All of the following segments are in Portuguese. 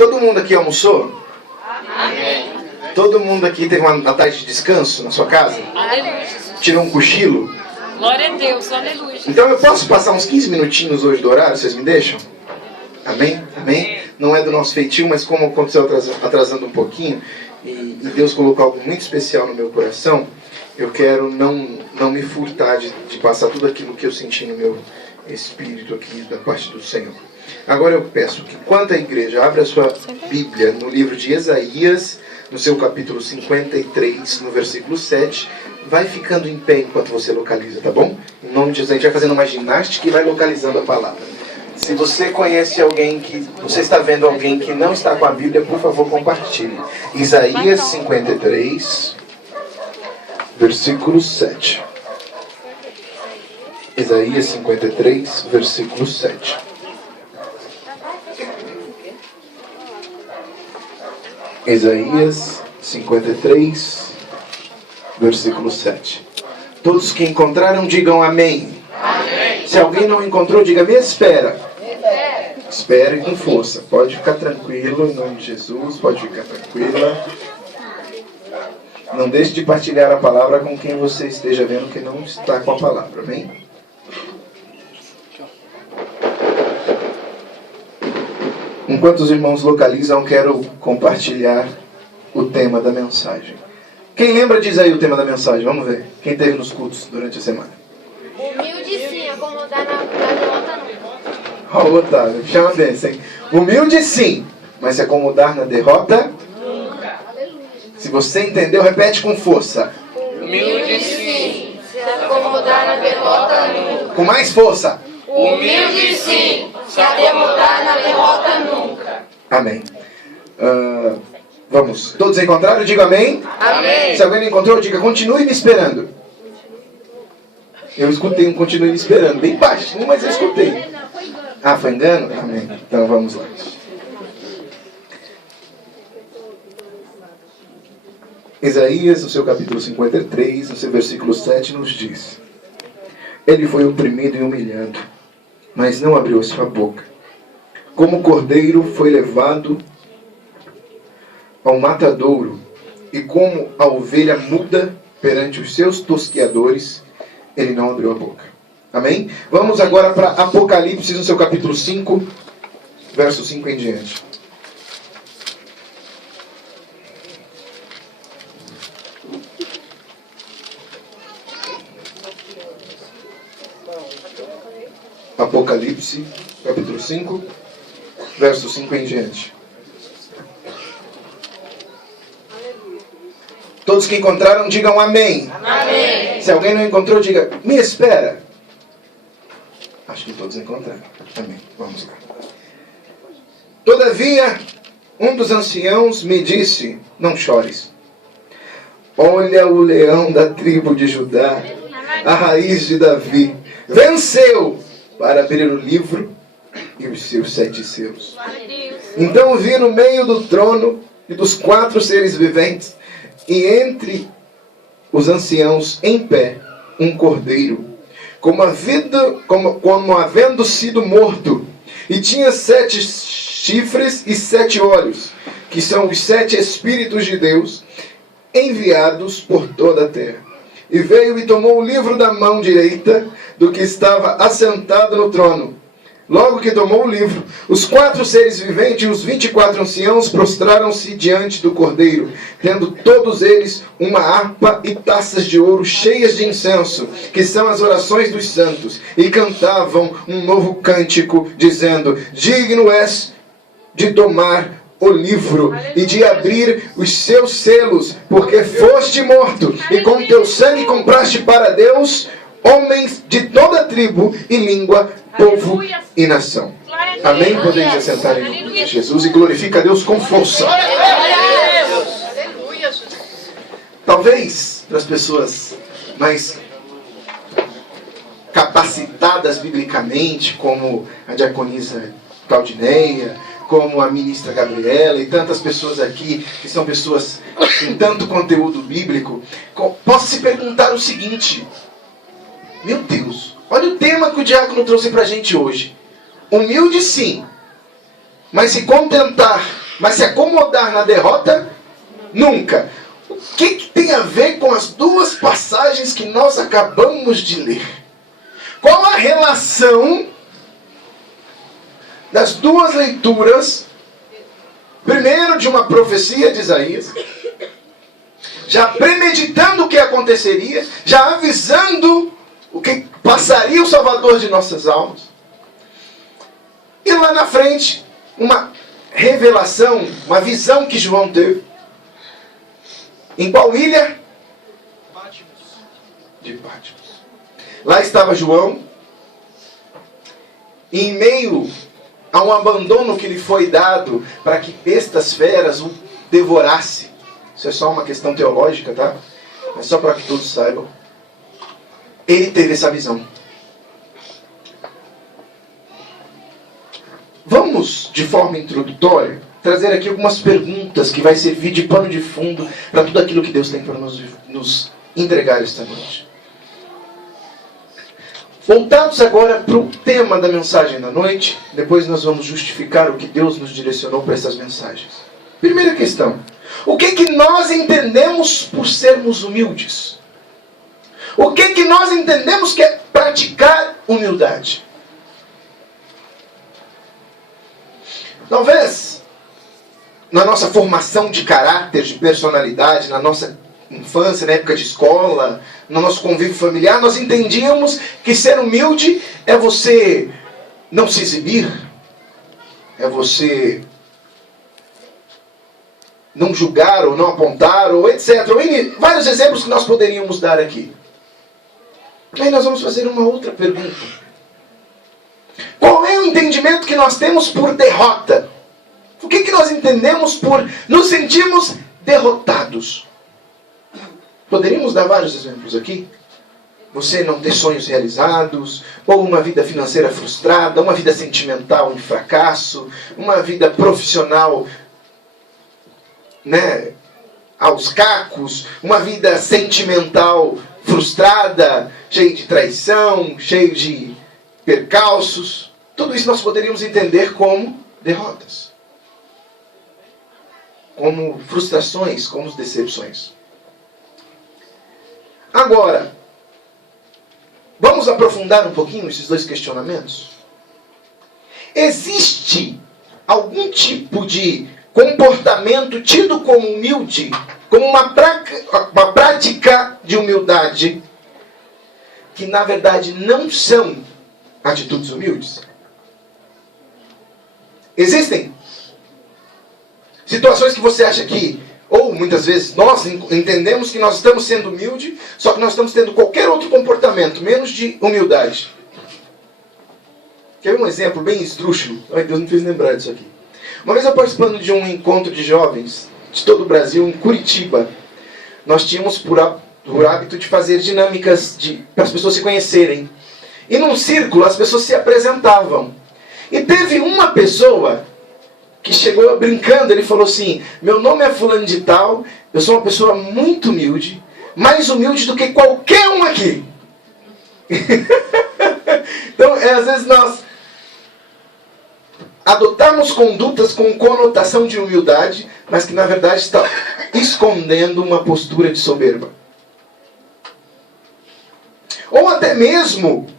Todo mundo aqui almoçou? Amém. Todo mundo aqui teve uma tarde de descanso na sua casa? Aleluia. Tirou um cochilo? Glória a Deus, aleluia. Então eu posso passar uns 15 minutinhos hoje do horário, vocês me deixam? Amém? Amém? Não é do nosso feitio, mas como aconteceu atrasando um pouquinho, e Deus colocou algo muito especial no meu coração, eu quero não me furtar de passar tudo aquilo que eu senti no meu espírito aqui da parte do Senhor. Agora eu peço que, quanto à igreja, abra a sua Bíblia no livro de Isaías, no seu capítulo 53, no versículo 7. Vai ficando em pé enquanto você localiza, tá bom? Em nome de Jesus, a gente vai fazendo uma ginástica e vai localizando a palavra. Se você conhece alguém você está vendo alguém que não está com a Bíblia, por favor, compartilhe. Isaías 53, versículo 7. Isaías 53, versículo 7. Isaías 53, versículo 7. Todos que encontraram, digam amém. Amém. Se alguém não encontrou, diga me espera. Espere com força. Pode ficar tranquilo, em nome de Jesus. Pode ficar tranquila. Não deixe de partilhar a palavra com quem você esteja vendo que não está com a palavra. Amém? Enquanto os irmãos localizam, quero compartilhar o tema da mensagem. Quem lembra, diz aí o tema da mensagem. Vamos ver. Quem esteve nos cultos durante a semana. Humilde sim, acomodar na derrota nunca. Ó, o Otávio, chama a bênção, hein? Humilde sim, mas se acomodar na derrota Nunca. Se você entendeu, repete com força. Humilde sim, se acomodar na derrota nunca. Com mais força. Humilde sim, se acomodar na derrota nunca. Amém. Vamos. Todos encontraram? Diga amém. Amém. Se alguém não encontrou, diga continue me esperando. Eu escutei um continue me esperando. Bem baixinho, mas eu escutei. Ah, foi engano? Amém. Então vamos lá. Isaías, no seu capítulo 53, no seu versículo 7, nos diz: Ele foi oprimido e humilhado, mas não abriu a sua boca. Como cordeiro foi levado ao matadouro, e como a ovelha muda perante os seus tosqueadores, ele não abriu a boca. Amém? Vamos agora para Apocalipse, no seu capítulo 5, verso 5 em diante. Apocalipse, capítulo 5, verso 5 em diante. Todos que encontraram, digam amém. Amém. Se alguém não encontrou, diga, me espera. Acho que todos encontraram. Amém. Vamos lá. Todavia, um dos anciãos me disse, não chores. Olha o leão da tribo de Judá, a raiz de Davi, venceu para abrir o livro e os seus 7 selos. Então vi no meio do trono e dos 4 seres viventes, e entre os anciãos em pé, um cordeiro, como havendo sido morto, e tinha 7 chifres e 7 olhos, que são os 7 Espíritos de Deus, enviados por toda a terra. E veio e tomou o livro da mão direita do que estava assentado no trono. Logo que tomou o livro, os 4 seres viventes e os 24 anciãos prostraram-se diante do cordeiro, tendo todos eles uma harpa e taças de ouro cheias de incenso, que são as orações dos santos, e cantavam um novo cântico, dizendo: Digno és de tomar o livro e de abrir os seus selos, porque foste morto, e com teu sangue compraste para Deus homens de toda tribo e língua, povo e nação. Amém? Podemos assentar em nome de Jesus e glorifica a Deus com força. Talvez para as pessoas mais capacitadas biblicamente, como a diaconisa Claudineia, como a ministra Gabriela e tantas pessoas aqui que são pessoas com tanto conteúdo bíblico, possa se perguntar o seguinte: meu Deus, olha o tema que o diácono trouxe para a gente hoje. Humilde sim, mas se contentar Mas se acomodar na derrota, nunca. O que tem a ver com as duas passagens que nós acabamos de ler? Qual a relação das duas leituras? Primeiro, de uma profecia de Isaías, já premeditando o que aconteceria, já avisando o que passaria o Salvador de nossas almas. E lá na frente, uma revelação, uma visão que João teve. Em qual ilha? De Patmos. Lá estava João, em meio a um abandono que lhe foi dado para que bestas feras o devorasse. Isso é só uma questão teológica, tá? É só para que todos saibam. Ele teve essa visão. Vamos, de forma introdutória, trazer aqui algumas perguntas que vai servir de pano de fundo para tudo aquilo que Deus tem para nos entregar esta noite. Voltados agora para o tema da mensagem da noite, depois nós vamos justificar o que Deus nos direcionou para essas mensagens. Primeira questão: o que nós entendemos por sermos humildes? O que nós entendemos que é praticar humildade? Talvez, na nossa formação de caráter, de personalidade, na nossa infância, na época de escola, no nosso convívio familiar, nós entendíamos que ser humilde é você não se exibir, é você não julgar ou não apontar, ou etc. Vários exemplos que nós poderíamos dar aqui. Aí nós vamos fazer uma outra pergunta. Qual é o entendimento que nós temos por derrota? O que nós entendemos por nos sentirmos derrotados? Poderíamos dar vários exemplos aqui. Você não ter sonhos realizados, ou uma vida financeira frustrada, uma vida sentimental em fracasso, uma vida profissional, aos cacos, uma vida sentimental frustrada, cheia de traição, cheia de percalços. Tudo isso nós poderíamos entender como derrotas, como frustrações, como decepções. Agora, vamos aprofundar um pouquinho esses dois questionamentos? Existe algum tipo de comportamento tido como humilde, como uma prática de humildade, que na verdade não são atitudes humildes? Existem situações que você acha que, ou muitas vezes nós entendemos que nós estamos sendo humildes, só que nós estamos tendo qualquer outro comportamento, menos de humildade. Quer ver um exemplo bem esdrúxulo? Ai, Deus me fez lembrar disso aqui. Uma vez eu participando de um encontro de jovens de todo o Brasil, em Curitiba, nós tínhamos por hábito de fazer dinâmicas para as pessoas se conhecerem. E num círculo as pessoas se apresentavam. E teve uma pessoa que chegou brincando, ele falou assim: meu nome é fulano de tal, eu sou uma pessoa muito humilde, mais humilde do que qualquer um aqui. Então, às vezes nós adotamos condutas com conotação de humildade, mas que na verdade está escondendo uma postura de soberba. Ou até mesmo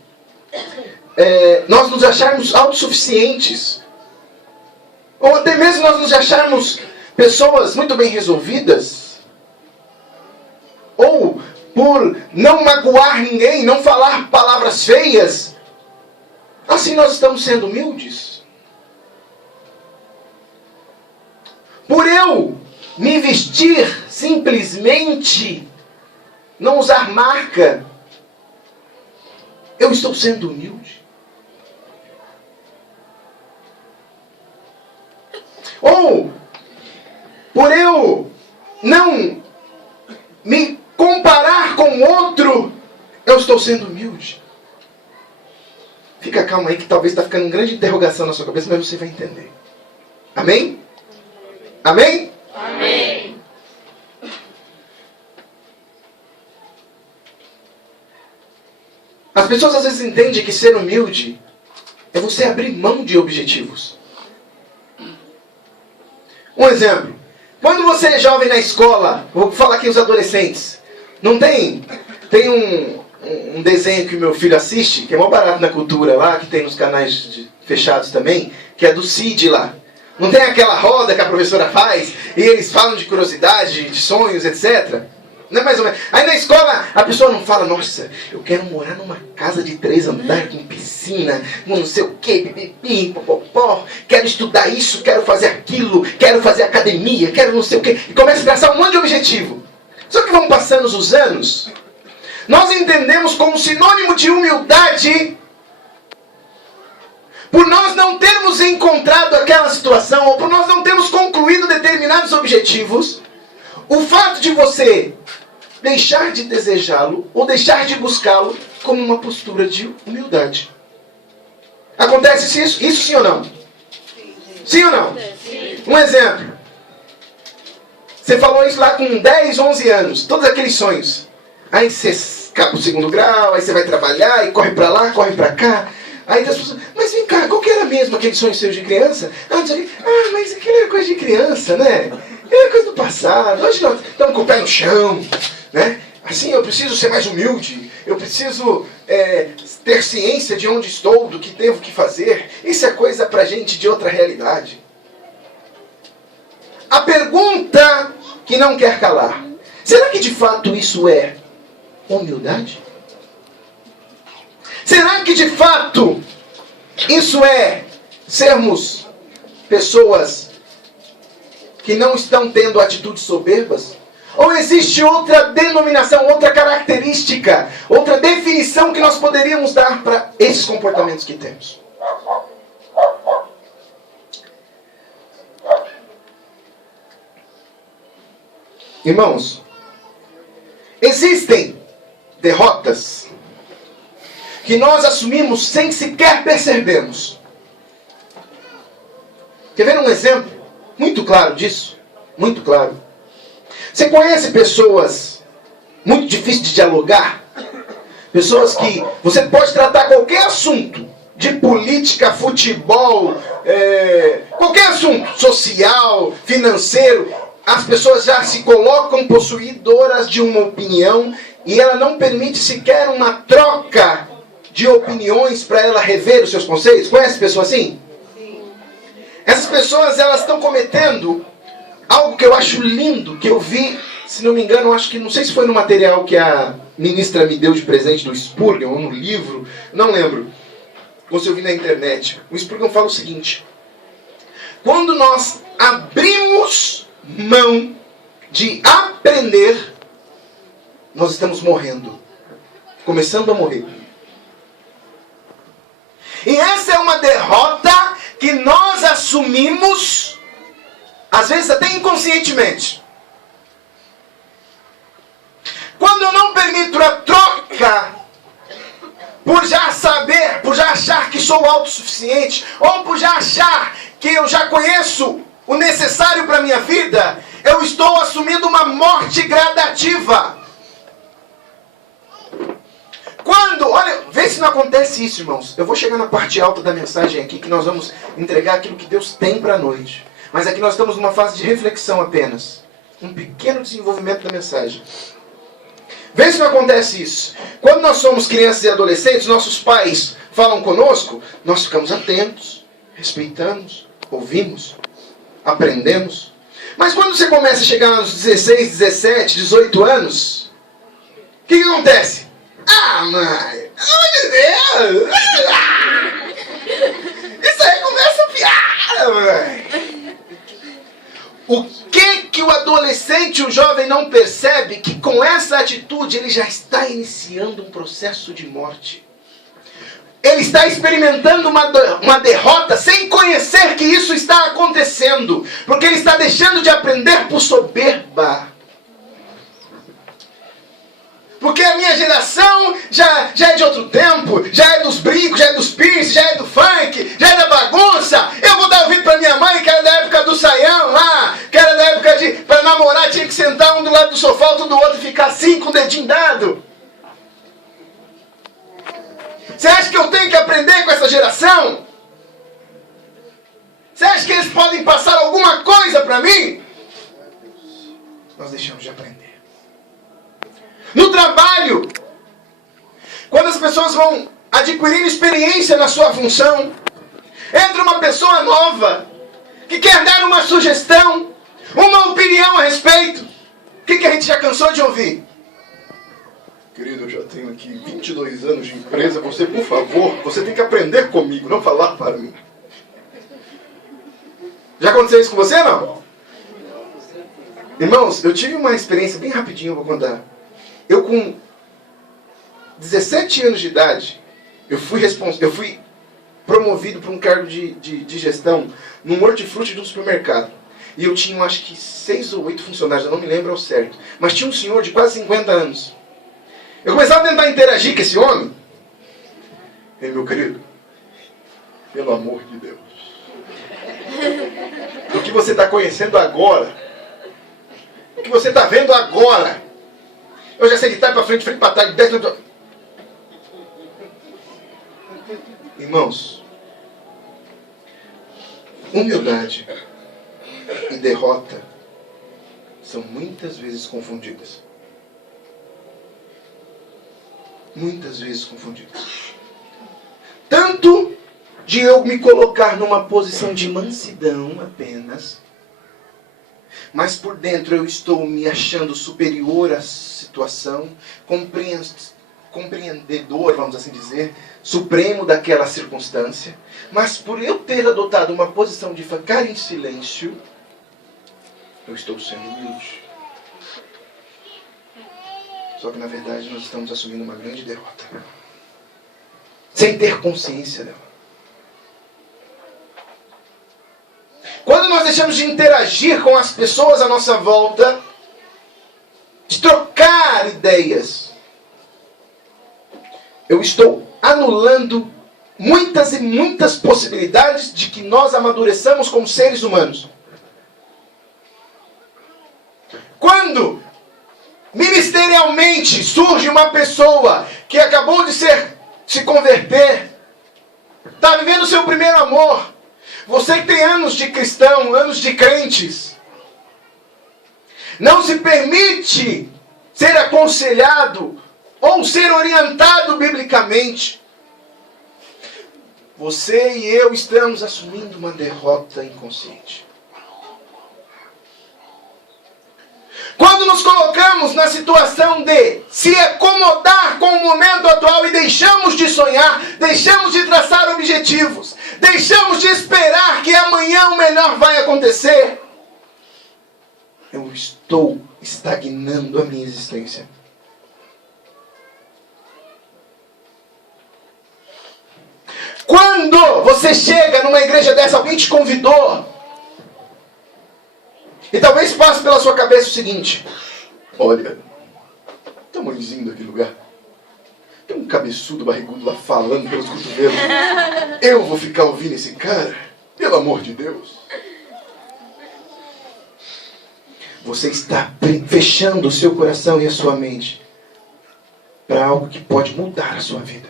nós nos acharmos autossuficientes. Ou até mesmo nós nos acharmos pessoas muito bem resolvidas. Ou por não magoar ninguém, não falar palavras feias. Assim nós estamos sendo humildes. Por eu me vestir simplesmente, não usar marca, eu estou sendo humilde. Ou, por eu não me comparar com outro, eu estou sendo humilde. Fica calmo aí que talvez está ficando uma grande interrogação na sua cabeça, mas você vai entender. Amém? Amém? Amém. As pessoas às vezes entendem que ser humilde é você abrir mão de objetivos. Um exemplo. Quando você é jovem na escola, vou falar aqui os adolescentes, não tem um desenho que o meu filho assiste, que é mó barato na cultura lá, que tem nos canais fechados também, que é do Cid lá. Não tem aquela roda que a professora faz, e eles falam de curiosidade, de sonhos, etc. Não é mais ou menos. Aí na escola a pessoa não fala, nossa, eu quero morar numa casa de 3 andares com piscina, não sei o que, pipipi, popopó, quero estudar isso, quero fazer aquilo, quero fazer academia, quero não sei o que. E começa a traçar um monte de objetivo. Só que vão passando os anos, nós entendemos como sinônimo de humildade, por nós não termos encontrado aquela situação, ou por nós não termos concluído determinados objetivos, o fato de você deixar de desejá-lo ou deixar de buscá-lo como uma postura de humildade. Acontece isso sim ou não? Sim ou não? Um exemplo. Você falou isso lá com 10, 11 anos, todos aqueles sonhos. Aí você acaba o 2º grau, aí você vai trabalhar e corre pra lá, corre pra cá. Aí as pessoas, mas vem cá, qual que era mesmo aquele sonho seu de criança? Mas aquilo era coisa de criança, né? Era coisa do passado. Hoje nós estamos com o pé no chão, né? Assim, eu preciso ser mais humilde. Eu preciso ter ciência de onde estou, do que devo que fazer. Isso é coisa pra gente de outra realidade. A pergunta que não quer calar. Será que de fato isso é humildade? Será que de fato isso é sermos pessoas que não estão tendo atitudes soberbas? Ou existe outra denominação, outra característica, outra definição que nós poderíamos dar para esses comportamentos que temos? Irmãos, existem derrotas que nós assumimos sem sequer percebermos. Quer ver um exemplo muito claro disso? Muito claro. Você conhece pessoas muito difíceis de dialogar? Pessoas que você pode tratar qualquer assunto, de política, futebol, qualquer assunto, social, financeiro, as pessoas já se colocam possuidoras de uma opinião e ela não permite sequer uma troca de opiniões para ela rever os seus conceitos. Conhece pessoas assim? Sim. Essas pessoas, elas estão cometendo algo que eu acho lindo, que eu vi, se não me engano, acho que, não sei se foi no material que a ministra me deu de presente do Spurgeon, ou no livro, não lembro, ou se eu vi na internet. O Spurgeon fala o seguinte: quando nós abrimos mão de aprender, nós estamos morrendo, começando a morrer. E essa é uma derrota que nós assumimos, às vezes até inconscientemente. Quando eu não permito a troca, por já saber, por já achar que sou autossuficiente, ou por já achar que eu já conheço o necessário para a minha vida, eu estou assumindo uma morte gradativa. Quando, olha, vê se não acontece isso, irmãos. Eu vou chegar na parte alta da mensagem aqui, que nós vamos entregar aquilo que Deus tem para a noite. Mas aqui nós estamos numa fase de reflexão apenas. Um pequeno desenvolvimento da mensagem. Vê se não acontece isso. Quando nós somos crianças e adolescentes, nossos pais falam conosco, nós ficamos atentos, respeitamos, ouvimos, aprendemos. Mas quando você começa a chegar aos 16, 17, 18 anos, o que acontece? Ah, mãe, pelo amor de Deus! Isso aí começa a piada, mãe! O que o adolescente, o jovem não percebe? Que com essa atitude ele já está iniciando um processo de morte. Ele está experimentando uma derrota sem conhecer que isso está acontecendo. Porque ele está deixando de aprender por soberba. Porque a minha geração já é de outro tempo, já é dos brincos, já é dos piercing, já é do funk, já é da bagunça. Eu vou dar ouvido pra minha mãe, que era da época do saião lá, que era da época de, pra namorar, tinha que sentar um do lado do sofá, outro do outro e ficar assim com o dedinho dado. Você acha que eu tenho que aprender com essa geração? Você acha que eles podem passar alguma coisa pra mim? pessoas vão adquirir experiência na sua função. Entra uma pessoa nova que quer dar uma sugestão, uma opinião a respeito. O que a gente já cansou de ouvir? Querido, eu já tenho aqui 22 anos de empresa. Você, por favor, você tem que aprender comigo, não falar para mim. Já aconteceu isso com você, não? Irmãos, eu tive uma experiência bem rapidinho, eu vou contar. Eu com 17 anos de idade, eu fui promovido para um cargo de gestão num hortifruti de um supermercado. E eu tinha, acho que, 6 ou 8 funcionários, eu não me lembro ao certo. Mas tinha um senhor de quase 50 anos. Eu começava a tentar interagir com esse homem. Ei, meu querido, pelo amor de Deus, o que você está conhecendo agora, o que você está vendo agora, eu já sei de trás para frente, frente para trás, 10 minutos. Irmãos, humildade e derrota são muitas vezes confundidas. Muitas vezes confundidas. Tanto de eu me colocar numa posição de mansidão apenas, mas por dentro eu estou me achando superior à situação, compreendedor, vamos assim dizer, supremo daquela circunstância, mas por eu ter adotado uma posição de ficar em silêncio, eu estou sendo humilde. Só que na verdade nós estamos assumindo uma grande derrota, sem ter consciência dela. Quando nós deixamos de interagir com as pessoas à nossa volta, de trocar ideias, eu estou anulando muitas e muitas possibilidades de que nós amadureçamos como seres humanos. Quando ministerialmente surge uma pessoa que acabou de se converter, está vivendo o seu primeiro amor, você que tem anos de cristão, anos de crentes, não se permite ser aconselhado ou ser orientado biblicamente, você e eu estamos assumindo uma derrota inconsciente. Quando nos colocamos na situação de se acomodar com o momento atual e deixamos de sonhar, deixamos de traçar objetivos, deixamos de esperar que amanhã o melhor vai acontecer, eu estou estagnando a minha existência. Quando você chega numa igreja dessa, alguém te convidou, e talvez passe pela sua cabeça o seguinte: olha, tamanhozinho daquele lugar, tem um cabeçudo barrigudo lá falando pelos cotovelos, eu vou ficar ouvindo esse cara? Pelo amor de Deus. Você está fechando o seu coração e a sua mente para algo que pode mudar a sua vida.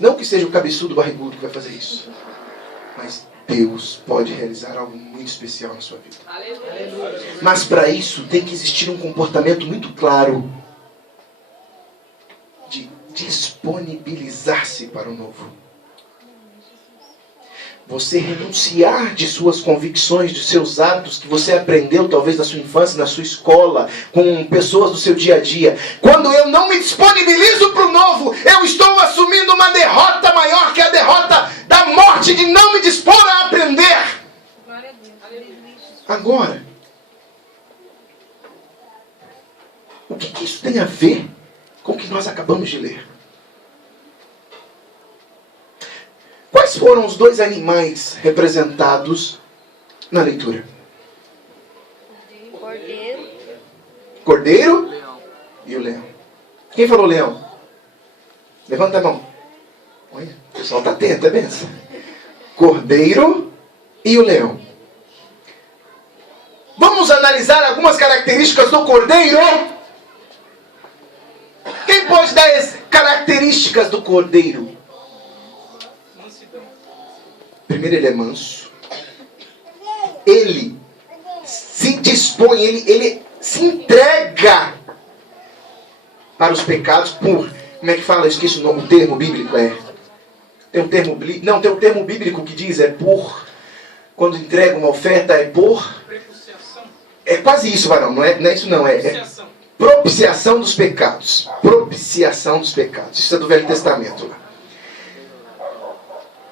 Não que seja o cabeçudo barrigudo que vai fazer isso, mas Deus pode realizar algo muito especial na sua vida. Mas para isso tem que existir um comportamento muito claro de disponibilizar-se para o novo. Você renunciar de suas convicções, de seus hábitos que você aprendeu talvez na sua infância, na sua escola, com pessoas do seu dia a dia. Quando eu não me disponibilizo para o novo, eu estou assumindo uma derrota maior que a derrota da morte de não me dispor a aprender. Agora, o que isso tem a ver com o que nós acabamos de ler? Quais foram os dois animais representados na leitura? Cordeiro e o leão. Quem falou leão? Levanta a mão. Olha, o pessoal está atento, é benção. Cordeiro e o leão. Vamos analisar algumas características do cordeiro? Quem pode dar as características do cordeiro? Primeiro, ele é manso. Ele se dispõe, ele se entrega para os pecados por Como é que fala? Eu esqueci o nome, o termo bíblico Tem um termo bíblico que diz quando entrega uma oferta é por... É quase isso, varão, não é isso não, é propiciação dos pecados. Propiciação dos pecados. Isso é do Velho Testamento.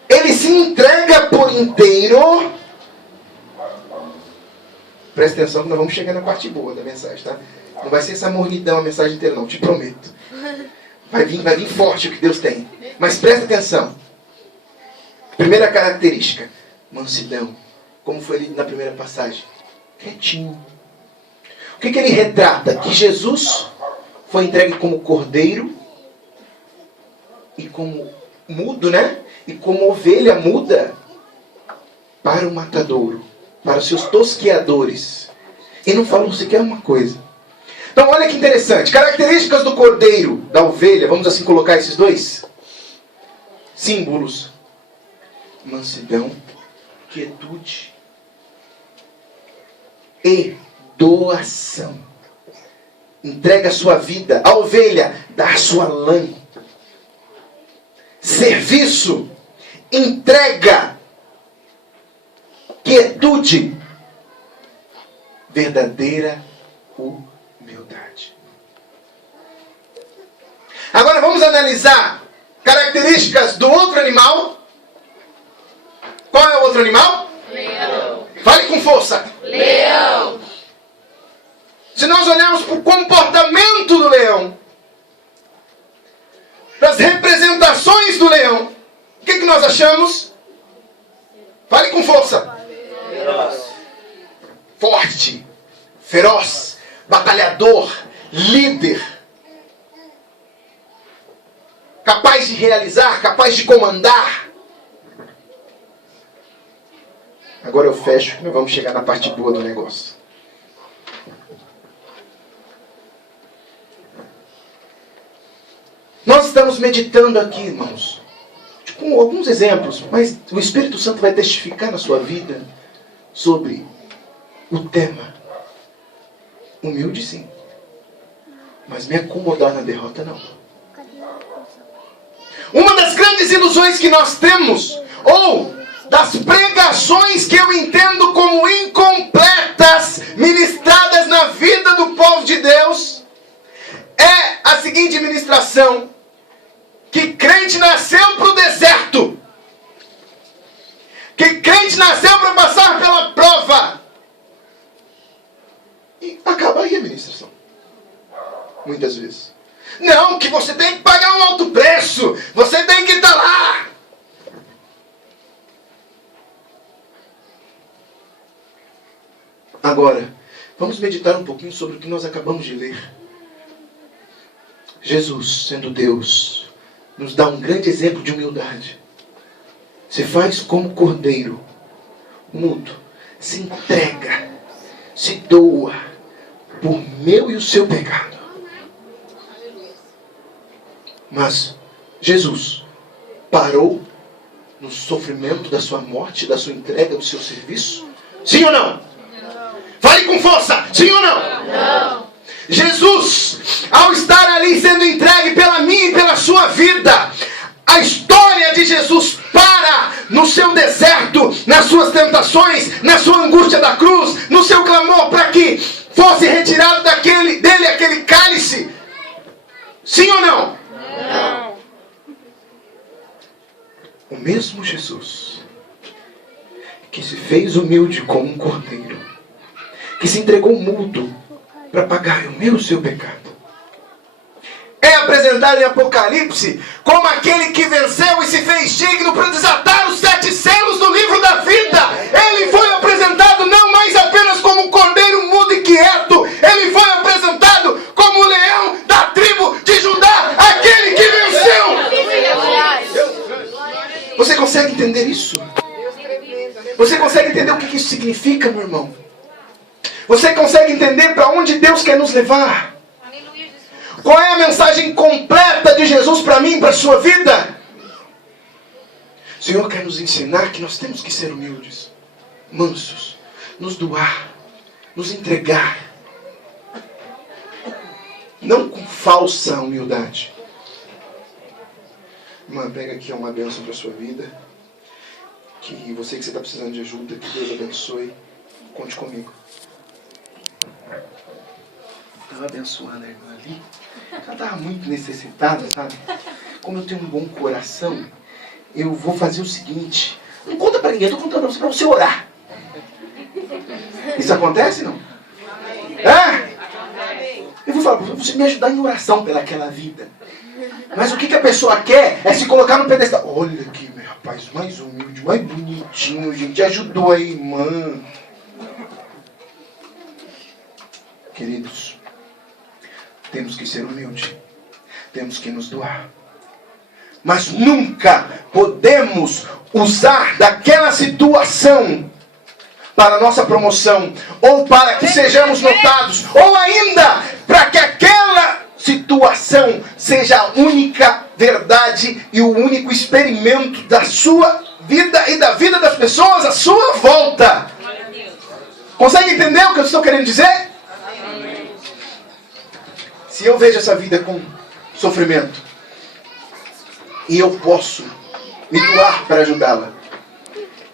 Ele se entrega por inteiro. Presta atenção que nós vamos chegar na parte boa da mensagem, tá? Não vai ser essa mornidão a mensagem inteira não, te prometo. Vai vir forte o que Deus tem. Mas presta atenção. Primeira característica, mansidão. Como foi lido na primeira passagem. Quietinho. O que ele retrata? Que Jesus foi entregue como cordeiro e como mudo, né? E como ovelha muda para o matadouro, para os seus tosqueadores. E não falou sequer uma coisa. Então olha que interessante. Características do cordeiro, da ovelha, vamos assim colocar esses dois símbolos. Mansidão, quietude e doação. Entrega a sua vida. A ovelha dá a sua lã. Serviço, entrega, quietude, verdadeira humildade. Agora vamos analisar características do outro animal. Qual é o outro animal? Leão. Fale com força. Leão. Se nós olharmos para o comportamento do leão, das representações do leão, o que nós achamos? Fale com força. Feroz. Forte, feroz, batalhador, líder, capaz de realizar, capaz de comandar. Agora eu fecho, nós vamos chegar na parte boa do negócio. Nós estamos meditando aqui, irmãos, com alguns exemplos, mas o Espírito Santo vai testificar na sua vida sobre o tema. Humilde sim, mas me acomodar na derrota não. Uma das grandes ilusões que nós temos, ou das pregações que eu entendo como incompletas, ministradas na vida do povo de Deus, é a seguinte ministração: que crente nasceu para o deserto, que crente nasceu para passar pela prova, e acaba aí a ministração, muitas vezes. Não, que você tem que pagar um alto preço, você tem que estar lá. Agora, vamos meditar um pouquinho sobre o que nós acabamos de ler. Jesus, sendo Deus, nos dá um grande exemplo de humildade. Se faz como cordeiro, mudo, se entrega, se doa por meu e o seu pecado. Mas Jesus parou no sofrimento da sua morte, da sua entrega, do seu serviço? Sim ou não? Fale com força, sim ou não? Não. Jesus, ao estar ali sendo entregue pela minha e pela sua vida, a história de Jesus para no seu deserto, nas suas tentações, na sua angústia da cruz, no seu clamor para que fosse retirado dele aquele cálice. Sim ou não? Não. O mesmo Jesus que se fez humilde como um cordeiro, que se entregou mudo para pagar o meu e o seu pecado, é apresentado em Apocalipse como aquele que venceu e se fez digno para desatar os 7 selos do livro da vida. Ele foi apresentado não mais apenas como um cordeiro mudo e quieto, ele foi apresentado como o leão da tribo de Judá, aquele que venceu. Você consegue entender isso? Você consegue entender o que isso significa, meu irmão? Você consegue entender para onde Deus quer nos levar? Qual é a mensagem completa de Jesus para mim, para a sua vida? O Senhor quer nos ensinar que nós temos que ser humildes, mansos, nos doar, nos entregar. Não com falsa humildade, Irmã, pega aqui uma bênção para a sua vida. Que você está precisando de ajuda, que Deus abençoe. Conte comigo. Estava abençoando a irmã ali. Ela estava muito necessitada, sabe? Como eu tenho um bom coração, eu vou fazer o seguinte. Não conta para ninguém, eu estou contando para você orar. Isso acontece, não? Eu vou falar, você me ajudar em oração pelaquela vida. Mas o que a pessoa quer é se colocar no pedestal. Olha aqui, meu rapaz, mais humilde, mais bonitinho, gente. Ajudou a irmã. Queridos, temos que ser humildes. Temos que nos doar. Mas nunca podemos usar daquela situação para nossa promoção, ou para que sejamos notados, ou ainda para que aquela situação seja a única verdade e o único experimento da sua vida e da vida das pessoas à sua volta. Consegue entender o que eu estou querendo dizer? Se eu vejo essa vida com sofrimento e eu posso me doar para ajudá-la,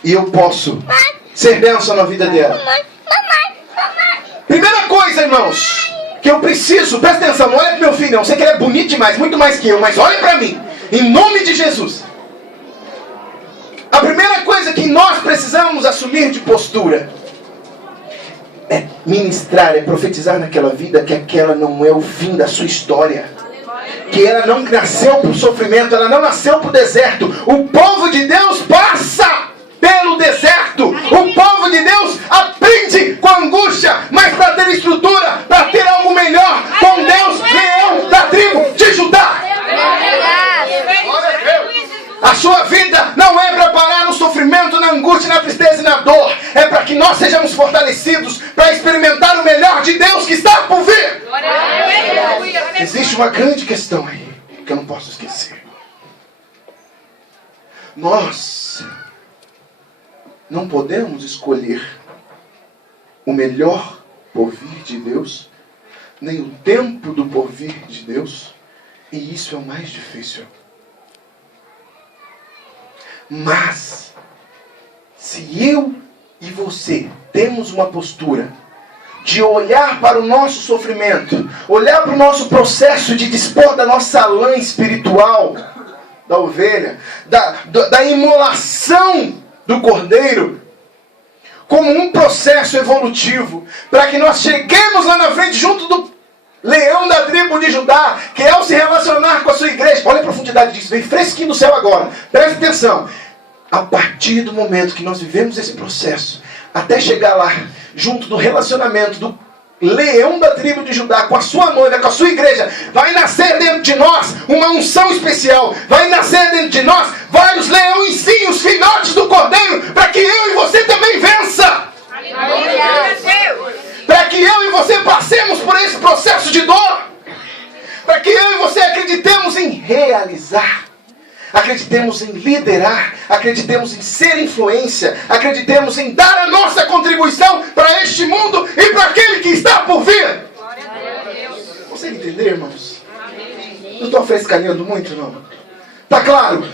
e eu posso ser bênção na vida dela. Primeira coisa, irmãos, que eu preciso, presta atenção, não olha pro meu filho não, eu sei que ele é bonito demais, muito mais que eu, mas olha para mim, em nome de Jesus. A primeira coisa que nós precisamos assumir de postura é ministrar, é profetizar naquela vida que aquela não é o fim da sua história. Que ela não nasceu para o sofrimento, ela não nasceu para o deserto. O povo de Deus passa pelo deserto. O povo de Deus aprende com angústia, mas para ter estrutura, para ter algo melhor, com Deus, leão da tribo de Judá. A sua vida não é para parar no sofrimento, na angústia, na tristeza e na dor. É para que nós sejamos fortalecidos para experimentar o melhor de Deus que está por vir. Existe uma grande questão aí que eu não posso esquecer. Nós não podemos escolher o melhor porvir de Deus, nem o tempo do porvir de Deus, e isso é o mais difícil. Mas, se eu e você temos uma postura de olhar para o nosso sofrimento, olhar para o nosso processo de dispor da nossa lã espiritual, da ovelha, da imolação do cordeiro, como um processo evolutivo, para que nós cheguemos lá na frente junto do leão da tribo de Judá, que ao se relacionar com a sua igreja, olha a profundidade disso, vem fresquinho do céu agora, presta atenção. A partir do momento que nós vivemos esse processo, até chegar lá, junto do relacionamento do leão da tribo de Judá, com a sua noiva, com a sua igreja, vai nascer dentro de nós uma unção especial, vai nascer dentro de nós vários leõezinhos, filhotes do cordeiro, para que eu e você também vença. Para que eu e você passemos por esse processo de dor, para que eu e você acreditemos em realizar, acreditemos em liderar, acreditemos em ser influência, acreditemos em dar a nossa contribuição para este mundo e para aquele que está por vir. Consegue entender, irmãos? Não estou frescalhando muito, não? Tá claro?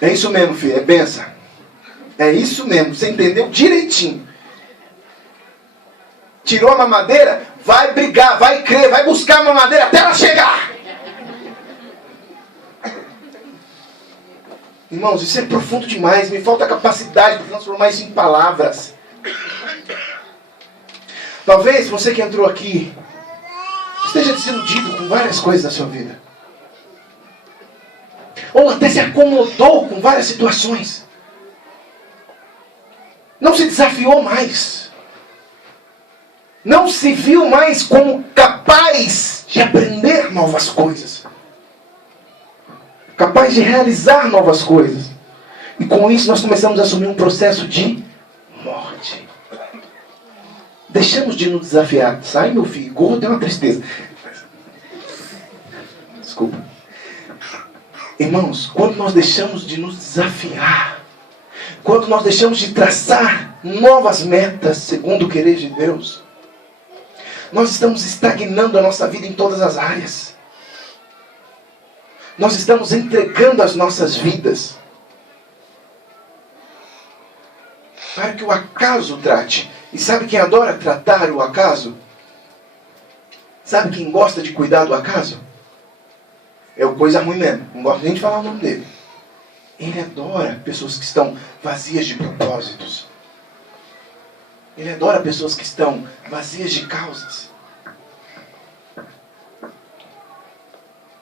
É isso mesmo, filho, é benção. É isso mesmo, você entendeu direitinho. Tirou a mamadeira, vai brigar, vai crer, vai buscar a mamadeira até ela chegar. Irmãos, isso é profundo demais. Me falta capacidade para transformar isso em palavras. Talvez você que entrou aqui esteja desiludido com várias coisas da sua vida. Ou até se acomodou com várias situações. Não se desafiou mais. Não se viu mais como capaz de aprender novas coisas. Capaz de realizar novas coisas. E com isso nós começamos a assumir um processo de morte. Deixamos de nos desafiar. Sai, meu filho, gordo é uma tristeza. Desculpa. Irmãos, quando nós deixamos de nos desafiar, quando nós deixamos de traçar novas metas segundo o querer de Deus, nós estamos estagnando a nossa vida em todas as áreas. Nós estamos entregando as nossas vidas para que o acaso trate. E sabe quem adora tratar o acaso? Sabe quem gosta de cuidar do acaso? É o coisa ruim mesmo. Não gosto nem de falar o nome dele. Ele adora pessoas que estão vazias de propósitos. Ele adora pessoas que estão vazias de causas.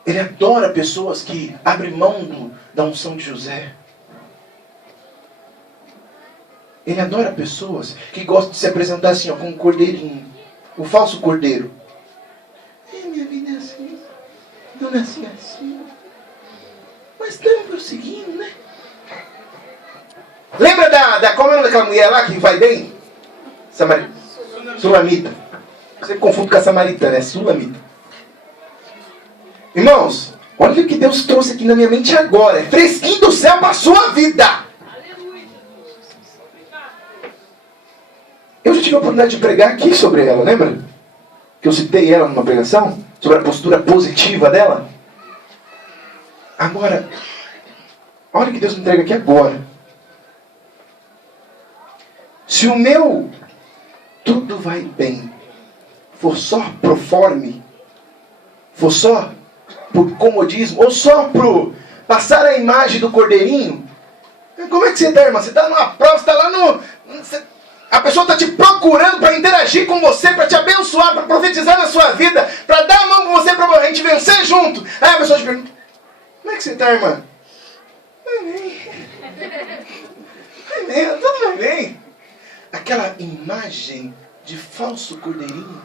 Ele adora pessoas que abrem mão da unção de José. Ele adora pessoas que gostam de se apresentar assim, ó, como um cordeirinho. O falso cordeiro. Minha vida é assim. Eu nasci assim. Mas estamos prosseguindo, né? Lembra como é o nome daquela mulher lá que vai bem? Sulamita. Você confunde com a samaritana, é Sulamita. Irmãos, olha o que Deus trouxe aqui na minha mente agora. É fresquinho do céu para a sua vida. Eu já tive a oportunidade de pregar aqui sobre ela, lembra? Que eu citei ela numa pregação? Sobre a postura positiva dela. Agora, olha o que Deus me entrega aqui agora. Se o meu tudo vai bem for só pro forme, for só por comodismo, ou só pro passar a imagem do cordeirinho, como é que você está, irmã? Você está numa prova, você está lá no... A pessoa está te procurando para interagir com você, para te abençoar, para profetizar na sua vida, para dar a mão com você, para a gente vencer junto. Aí a pessoa te pergunta, como é que você está, irmã? Vai bem. Vai bem, tudo vai bem. Aquela imagem de falso cordeirinho,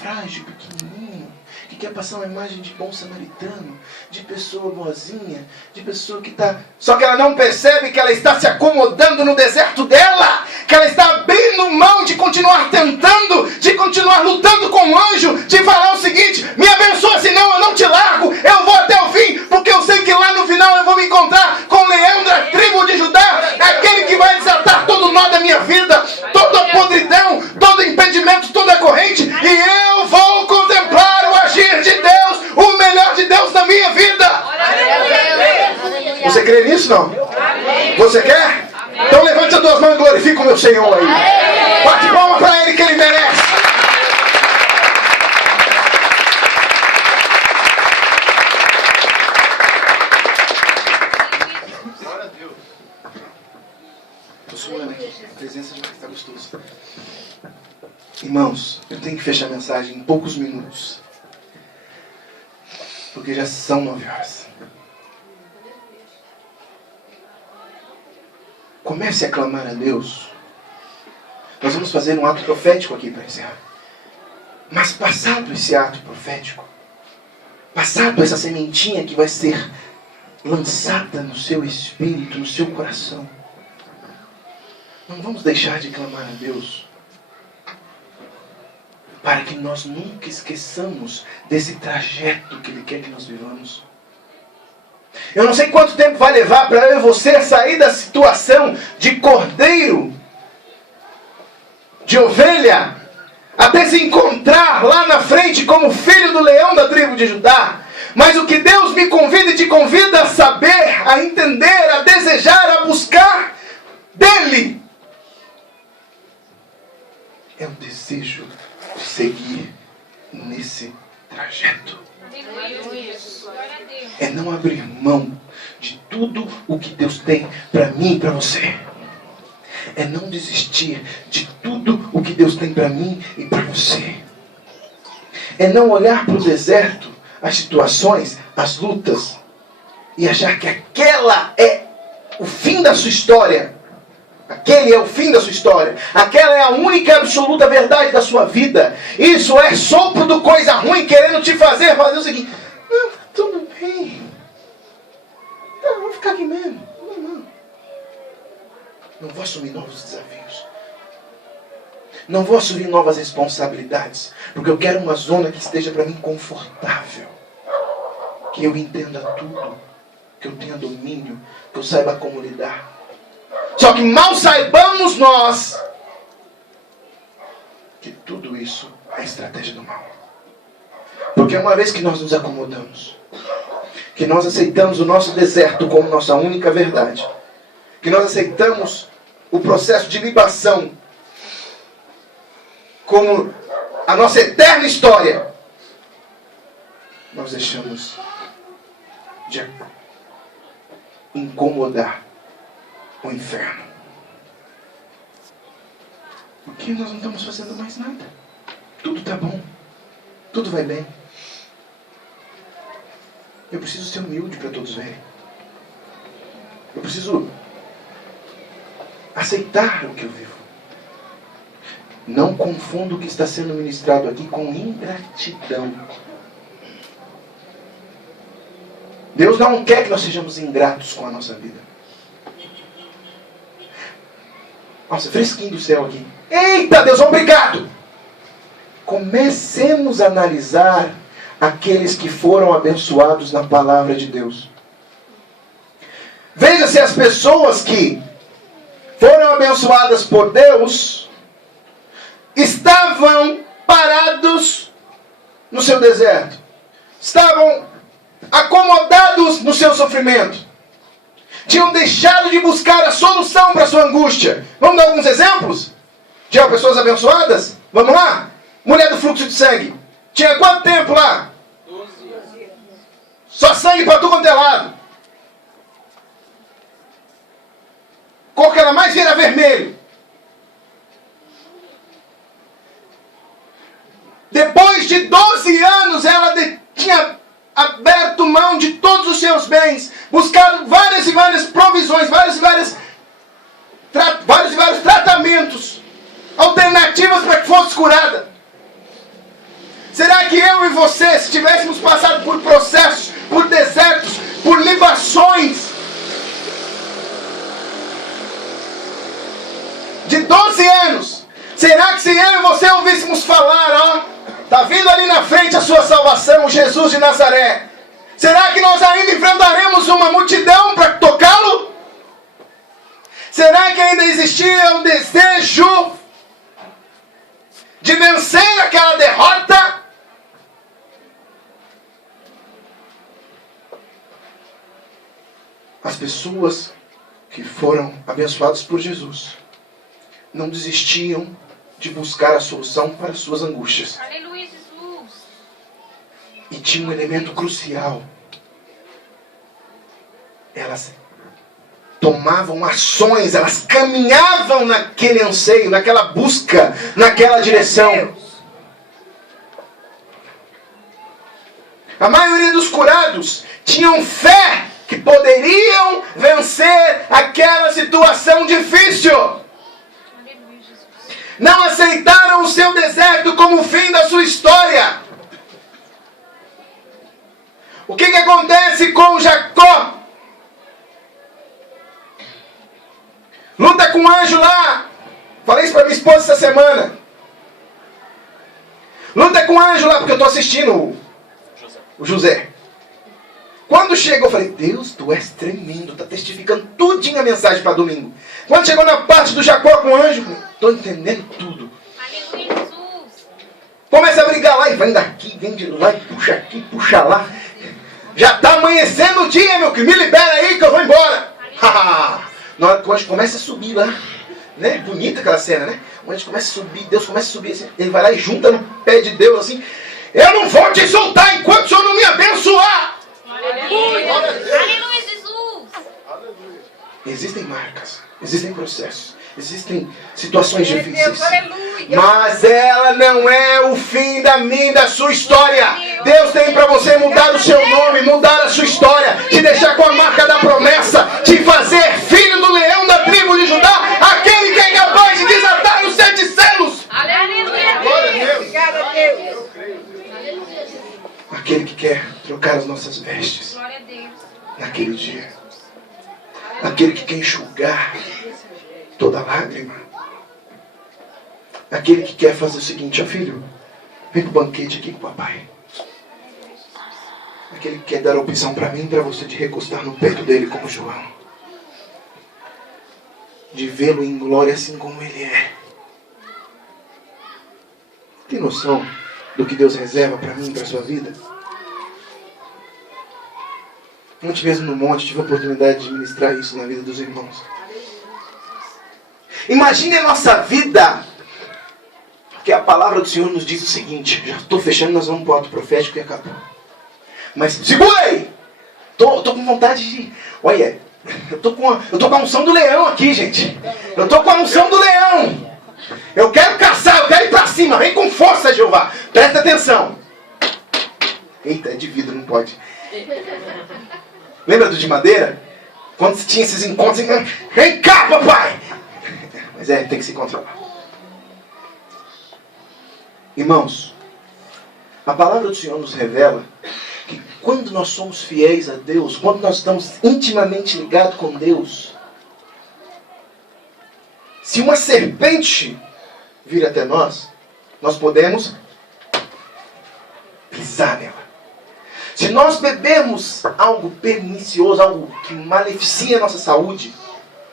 frágil, pequenininho, que quer passar uma imagem de bom samaritano, de pessoa boazinha, de pessoa que está... Só que ela não percebe que ela está se acomodando no deserto dela, que ela está abrindo mão de continuar tentando, de continuar lutando com o anjo, de falar o seguinte, me abençoa, senão eu não te largo, eu vou até o fim, porque eu sei que lá no final eu vou me encontrar com Leão da tribo de Judá, aquele que vai desatar todo o nó da minha vida, toda a podridão, todo impedimento, toda a corrente, e eu vou contemplar o agir de Deus, o melhor de Deus na minha vida. Você crê nisso, não? Você quer? Então levante as duas mãos e glorifique o meu Senhor aí. Bate palma para Ele que Ele merece. Glória a Deus. Estou suando aqui. A presença de Deus está gostosa. Irmãos, eu tenho que fechar a mensagem em poucos minutos. Porque já são 9 horas. Comece a clamar a Deus. Nós vamos fazer um ato profético aqui para encerrar. Mas passado esse ato profético, passado essa sementinha que vai ser lançada no seu espírito, no seu coração, não vamos deixar de clamar a Deus, para que nós nunca esqueçamos desse trajeto que Ele quer que nós vivamos. Eu não sei quanto tempo vai levar para eu e você sair da situação de cordeiro, de ovelha, até se encontrar lá na frente como filho do leão da tribo de Judá. Mas o que Deus me convida e te convida a saber, a entender, a desejar, a buscar dEle, é o desejo de seguir nesse trajeto. É não abrir mão de tudo o que Deus tem para mim e para você. É não desistir de tudo o que Deus tem para mim e para você. É não olhar para o deserto, as situações, as lutas, e achar que aquela é o fim da sua história. Aquele é o fim da sua história. Aquela é a única e absoluta verdade da sua vida. Isso é sopro do coisa ruim querendo te fazer o seguinte. Não, tá tudo bem. Não, vou ficar aqui mesmo. Não vou assumir novos desafios. Não vou assumir novas responsabilidades. Porque eu quero uma zona que esteja para mim confortável. Que eu entenda tudo. Que eu tenha domínio. Que eu saiba como lidar. Só que mal saibamos nós que tudo isso a estratégia do mal. Porque uma vez que nós nos acomodamos, que nós aceitamos o nosso deserto como nossa única verdade, que nós aceitamos o processo de libação como a nossa eterna história, nós deixamos de incomodar o inferno. Porque nós não estamos fazendo mais nada. Tudo está bom. Tudo vai bem. Eu preciso ser humilde para todos verem. Eu preciso aceitar o que eu vivo. Não confunda o que está sendo ministrado aqui com ingratidão. Deus não quer que nós sejamos ingratos com a nossa vida. Nossa, fresquinho do céu aqui. Eita, Deus, obrigado! Comecemos a analisar aqueles que foram abençoados na palavra de Deus. Veja se as pessoas que foram abençoadas por Deus estavam parados no seu deserto. Estavam acomodados no seu sofrimento. Tinham deixado de buscar a solução para a sua angústia. Vamos dar alguns exemplos de pessoas abençoadas? Vamos lá? Mulher do fluxo de sangue. Tinha quanto tempo lá? 12 anos. Só sangue para tudo quanto é lado. Cor que ela mais vira vermelho. Depois de 12 anos, ela tinha aberto mão de todos os seus bens, buscado várias e várias provisões, vários e vários tratamentos, alternativas para que fosse curada. Será que eu e você, se tivéssemos passado por processos, por desertos, por libações de 12 anos, será que se eu e você ouvíssemos falar, está vindo ali na frente a sua salvação, Jesus de Nazaré, será que nós ainda enfrentaremos uma multidão para tocá-lo? Será que ainda existia o desejo de vencer aquela derrota? As pessoas que foram abençoadas por Jesus não desistiam de buscar a solução para as suas angústias. Aleluia, Jesus. E tinha um elemento crucial. Elas tomavam ações, elas caminhavam naquele anseio, naquela busca, naquela direção. A maioria dos curados tinham fé que poderiam vencer aquela situação difícil. Não aceitaram o seu deserto como o fim da sua história. O que acontece com Jacó? Luta com um anjo lá. Falei isso para minha esposa essa semana. Luta com um anjo lá, porque eu estou assistindo o José. Quando chegou, eu falei, Deus, tu és tremendo. Está testificando tudinho a mensagem para domingo. Quando chegou na parte do Jacó com o anjo, estou entendendo tudo. Aleluia, Jesus. Começa a brigar lá e vem daqui, vem de lá e puxa aqui, puxa lá. Já está amanhecendo o dia, meu querido. Me libera aí que eu vou embora. Na hora que o anjo começa a subir lá, né? Bonita aquela cena, né? O anjo começa a subir, Deus começa a subir assim. Ele vai lá e junta no pé de Deus assim. Eu não vou te soltar enquanto o Senhor não me abençoar. Aleluia. Aleluia, Jesus. Existem marcas, existem processos, existem situações difíceis. Aleluia. Mas ela não é o fim da minha e da sua história. Deus tem para você mudar o seu nome, mudar a sua história, te deixar com a marca da promessa, te fazer filho do leão da tribo de Judá, aquele que é capaz de desatar os 7 selos. Aleluia. Obrigada, Deus. Aquele que quer trocar as nossas vestes Glória a Deus. naquele dia. Aquele que quer enxugar toda lágrima. Aquele que quer fazer o seguinte, ó filho, vem pro banquete aqui com o papai. Aquele que quer dar a opção para mim e para você de recostar no peito dele como João. De vê-lo em glória assim como ele é. Tem noção do que Deus reserva para mim e para a sua vida? Ontem mesmo no monte tive a oportunidade de ministrar isso na vida dos irmãos. Imagine a nossa vida, porque a palavra do Senhor nos diz o seguinte, já estou fechando, nós vamos para o ato profético e acabou. Mas segura aí! Tô com vontade de... Olha, eu tô com a unção do leão aqui, gente. Eu tô com a unção do leão. Eu quero caçar, eu quero ir para cima. Vem com força, Jeová. Presta atenção. Eita, é de vidro, não pode. Lembra do de madeira? Quando você tinha esses encontros, vem cá, papai! Mas tem que se controlar. Irmãos, a palavra do Senhor nos revela que quando nós somos fiéis a Deus, quando nós estamos intimamente ligados com Deus, se uma serpente vir até nós, nós podemos pisar nela. Se nós bebermos algo pernicioso, algo que maleficia a nossa saúde,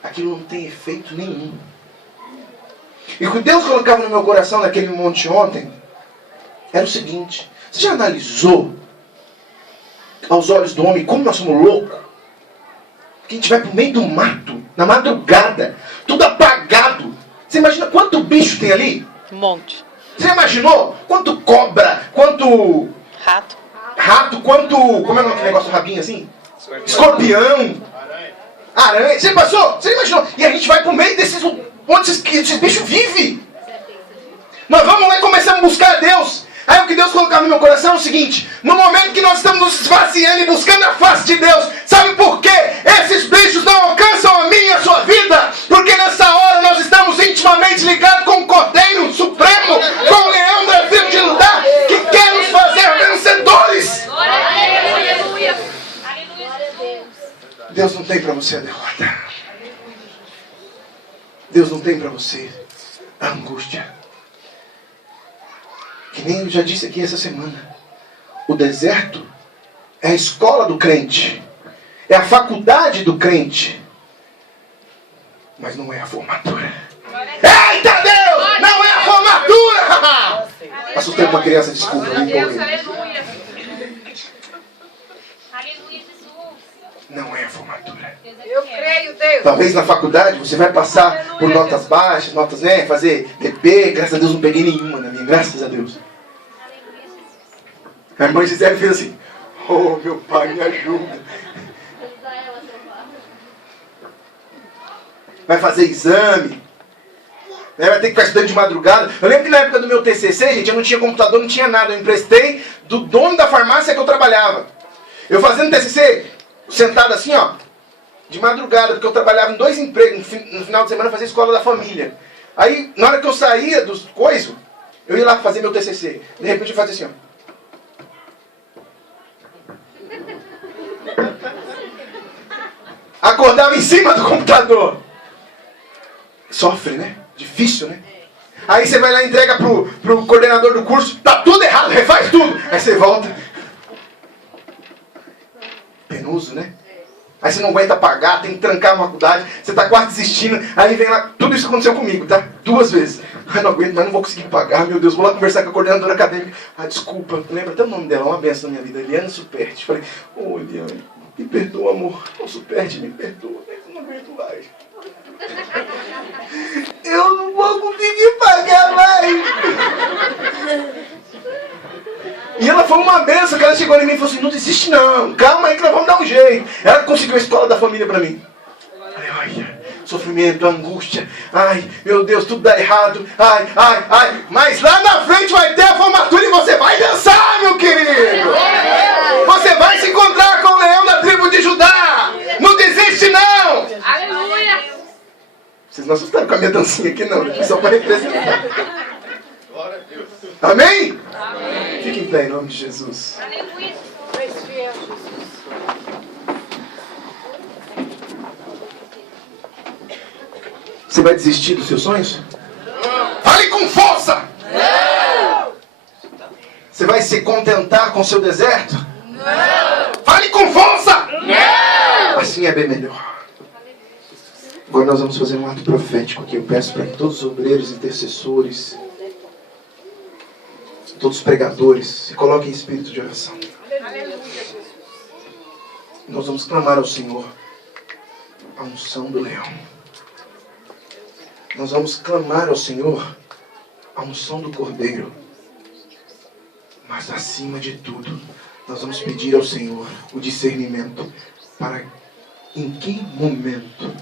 aquilo não tem efeito nenhum. E o que Deus colocava no meu coração naquele monte ontem era o seguinte: você já analisou aos olhos do homem como nós somos loucos? Que a gente vai pro meio do mato, na madrugada, tudo apagado. Você imagina quanto bicho tem ali? Um monte. Você imaginou? Quanto cobra, quanto... Rato, quanto... Como é o negócio do rabinho assim? Escorpião. Aranha. Você passou? Você imaginou? E a gente vai pro meio desses... Onde esses bichos vivem? Nós vamos lá e começamos a buscar a Deus. Aí o que Deus colocava no meu coração é o seguinte: no momento que nós estamos nos esvaziando e buscando a face de Deus, sabe por quê? Esses bichos não alcançam a minha e a sua vida. Porque nessa hora nós estamos intimamente ligados com o Cordeiro Supremo, com o Leão da tribo de Judá, que quer nos fazer vencedores. Glória a Deus, aleluia. Aleluia, Jesus. Deus não tem para você a derrota. Deus não tem para você a angústia. Que nem eu já disse aqui essa semana. O deserto é a escola do crente. É a faculdade do crente. Mas não é a formatura. Eita Deus! Não é a formatura! Assustei uma criança, desculpa. Glória a Deus, aleluia. Aleluia, Jesus. Não é a formatura. Eu creio, Deus. Talvez na faculdade você vai passar por notas baixas, notas, fazer TP. Graças a Deus não peguei nenhuma na minha, graças a Deus. A irmã Gisele fez assim: oh, meu pai, me ajuda. Vai fazer exame, vai ter que ficar estudando de madrugada. Eu lembro que na época do meu TCC, gente, eu não tinha computador, não tinha nada. Eu emprestei do dono da farmácia que eu trabalhava. Eu fazendo TCC, sentado assim, ó, de madrugada, porque eu trabalhava em 2 empregos. No final de semana eu fazia escola da família. Aí, na hora que eu saía dos coisas, eu ia lá fazer meu TCC. De repente eu fazia assim, ó. Acordava em cima do computador. Sofre, né? Difícil, né? Aí você vai lá e entrega pro coordenador do curso. Tá tudo errado, refaz tudo. Aí você volta. Penoso, né? Aí você não aguenta pagar, tem que trancar a faculdade. Você tá quase desistindo. Aí vem lá, tudo isso aconteceu comigo, tá? 2 vezes. Ai, não aguento, mas não vou conseguir pagar. Meu Deus, vou lá conversar com a coordenadora acadêmica. Ah, desculpa, lembra até o nome dela, uma benção na minha vida. Eliane Superti. Falei, ô Eliane, me perdoa, amor. Ô Superti, me perdoa. Eu não aguento mais. Eu não vou conseguir pagar mais. E ela foi uma benção, que ela chegou em mim e falou assim: não desiste não, calma aí que nós vamos dar um jeito. Ela conseguiu a escola da família pra mim. Falei, olha, sofrimento, angústia, ai, meu Deus, tudo dá errado, ai. Mas lá na frente vai ter a formatura e você vai dançar, meu querido. Você vai se encontrar com o leão da tribo de Judá. Não desiste não. Aleluia. Vocês não assustaram com a minha dancinha aqui não, é só para representar. Amém? Amém? Fique em pé em nome de Jesus. Aleluia. Você vai desistir dos seus sonhos? Não. Fale com força! Não. Você vai se contentar com o seu deserto? Não. Fale com força! Não. Assim é bem melhor. Agora nós vamos fazer um ato profético aqui. Eu peço para que todos os obreiros, intercessores, Todos os pregadores, se coloquem em espírito de oração. Nós vamos clamar ao Senhor a unção do leão. Nós vamos clamar ao Senhor a unção do cordeiro. Mas acima de tudo, nós vamos pedir ao Senhor o discernimento para em que momento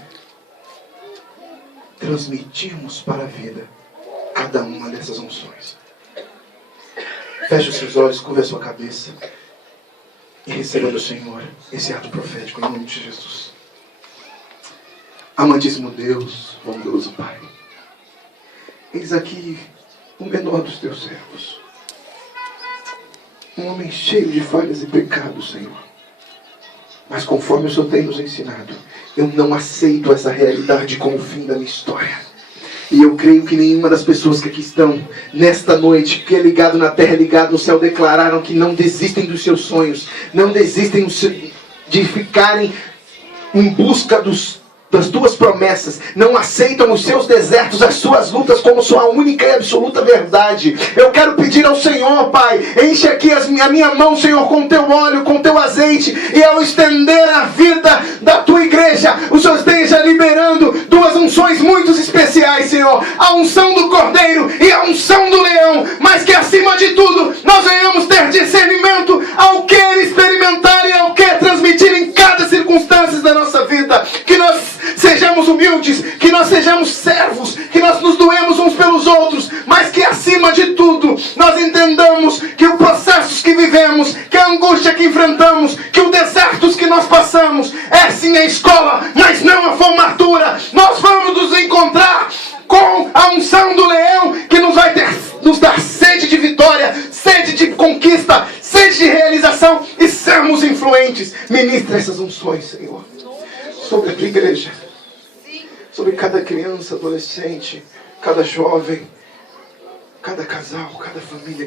transmitirmos para a vida cada uma dessas unções. Feche os seus olhos, curva a sua cabeça e receba do Senhor esse ato profético em nome de Jesus. Amantíssimo Deus, bondoso Pai, eis aqui o menor dos teus servos, um homem cheio de falhas e pecados, Senhor. Mas conforme o Senhor tem nos ensinado, eu não aceito essa realidade como o fim da minha história. E eu creio que nenhuma das pessoas que aqui estão nesta noite, que é ligado na terra, ligado no céu, declararam que não desistem dos seus sonhos, não desistem de ficarem em busca das tuas promessas, não aceitam os seus desertos, as suas lutas como sua única e absoluta verdade. Eu quero pedir ao Senhor, Pai, enche aqui a minha mão, Senhor, com teu óleo, com teu azeite, e ao estender a vida da tua igreja, o Senhor esteja liberando duas unções muito especiais, Senhor, a unção do cordeiro e a unção do leão, mas que acima de tudo nós venhamos ter discernimento ao que experimentar e ao que transmitir em cada circunstância da nossa vida, que nós sejamos humildes, que nós sejamos servos, que nós nos doemos uns pelos outros, mas que acima de tudo nós entendamos que os processos que vivemos, que a angústia que enfrentamos, que os desertos que nós passamos é sim a escola, mas não a formatura. Nós vamos nos encontrar com a unção do leão que nos dar sede de vitória, sede de conquista, sede de realização e sermos influentes. Ministra essas unções, Senhor, sobre a tua igreja, sobre cada criança, adolescente, cada jovem, cada casal, cada família.